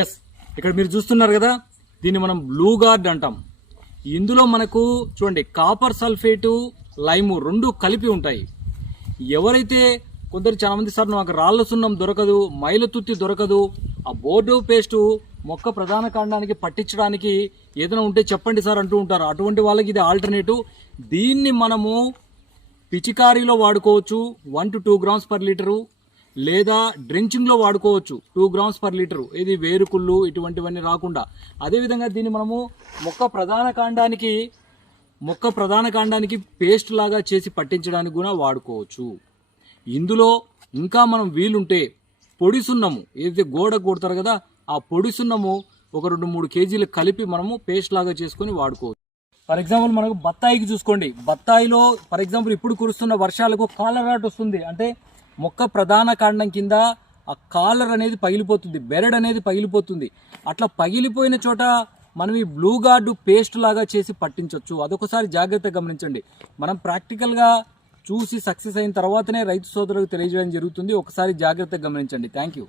Yes ఇక్కడ మీరు చూస్తున్నారు కదా దీన్ని మనం బ్లూ గార్డ్ అంటాం. ఇందులో మనకు చూడండి కాపర్ సల్ఫేటు లైము రెండు కలిపి ఉంటాయి. ఎవరైతే కొందరు చాలామంది సార్ నాకు రాళ్ళ సున్నం దొరకదు మైల తుత్తి దొరకదు ఆ బోర్డు పేస్టు మొక్క ప్రధాన కాండానికి పట్టించడానికి ఏదైనా ఉంటే చెప్పండి సార్ అంటూ ఉంటారు. అటువంటి వాళ్ళకి ఇది ఆల్టర్నేటివ్ దీన్ని మనము పిచికారీలో వాడుకోవచ్చు one to two grams per litre లేదా డ్రెంచింగ్లో వాడుకోవచ్చు. Two grams per litre. ఇది వేరుకుళ్ళు ఇటువంటివన్నీ రాకుండా. అదేవిధంగా దీన్ని మనము మొక్క ప్రధాన కాండానికి మొక్క ప్రధాన కాండానికి పేస్ట్ లాగా చేసి పట్టించడానికి కూడా వాడుకోవచ్చు. ఇందులో ఇంకా మనం వీలుంటే పొడి సున్నము ఏదైతే గోడ కొడతారు కదా ఆ పొడి సున్నము ఒక రెండు మూడు కేజీలు కలిపి మనము పేస్ట్ లాగా చేసుకొని వాడుకోవచ్చు. ఫర్ ఎగ్జాంపుల్ మనకు బత్తాయికి చూసుకోండి. బత్తాయిలో ఫర్ ఎగ్జాంపుల్ ఇప్పుడు కురుస్తున్న వర్షాలకు కాలరాట్ వస్తుంది. అంటే మొక్క ప్రధాన కాండం కింద ఆ కాలర్ అనేది పగిలిపోతుంది బెరడ్ అనేది పగిలిపోతుంది. అట్లా పగిలిపోయిన చోట మనం ఈ బ్లూ గార్డు పేస్ట్ లాగా చేసి పట్టించవచ్చు అదొకసారి జాగ్రత్తగా గమనించండి. మనం ప్రాక్టికల్గా చూసి సక్సెస్ అయిన తర్వాతనే రైతు సోదరులకు తెలియజేయడం జరుగుతుంది. ఒకసారి జాగ్రత్తగా గమనించండి. Thank you